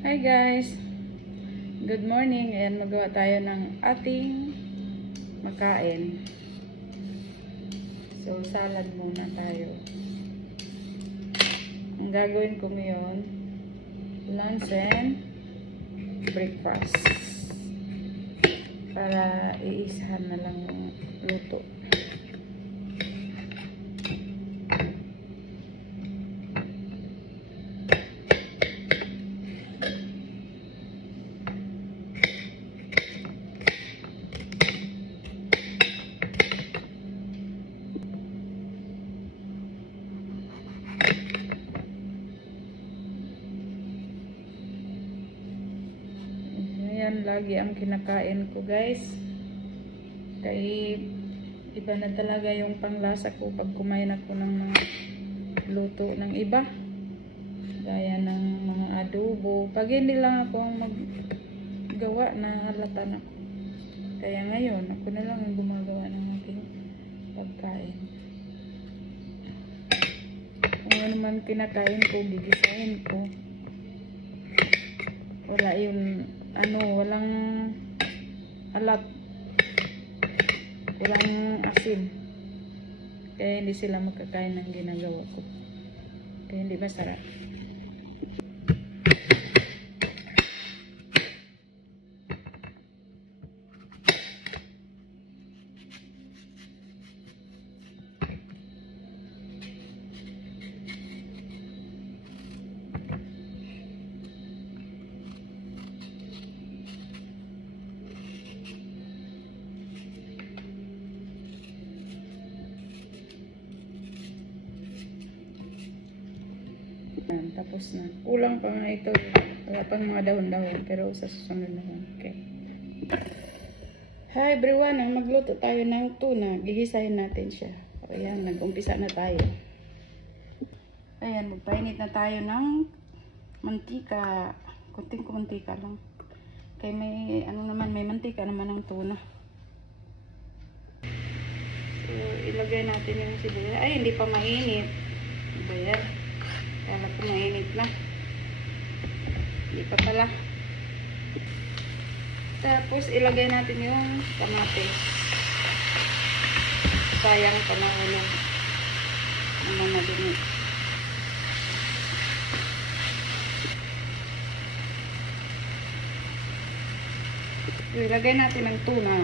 Hi guys! Good morning. Ayan, magawa tayo ng ating makain. So, salad muna tayo. Ang gagawin ko ngayon, lunch and breakfast. Para iisahan na lang yung luto. Yan lagi ang kinakain ko guys. Kaya iba na talaga yung panglasa ko pag kumain ako ng mga luto ng iba. Gaya ng mga adobo. Pag hindi lang ako ang maggawa, nahalatan ako. Kaya ngayon, ako na lang ang gumagawa ng aking pagkain. Kung ano man kinakain ko, gigisahin ko. Wala yung walang alat, walang asin, kaya hindi sila makakain ng ginagawa ko, kaya hindi masarap. Tapos na. Kulang pa nga ito. Wala pang mga dahon-dahon. Pero sa susunod na. Okay. Hi everyone. Ang magluto tayo ng tuna. Gigisahin natin siya. Ayan. Nag-umpisa na tayo. Ayan. Magpainit na tayo ng mantika. Kunting mantika lang. Kaya may may mantika naman ng tuna. So, ilagay natin yung sibuyas. Ay, hindi pa mainit. Diba yan? Kala ko mainit na. Hindi pa pala. Tapos ilagay natin yung kamatis. Sayang pa nahulog. Naman na din. Ilagay natin ang tuna.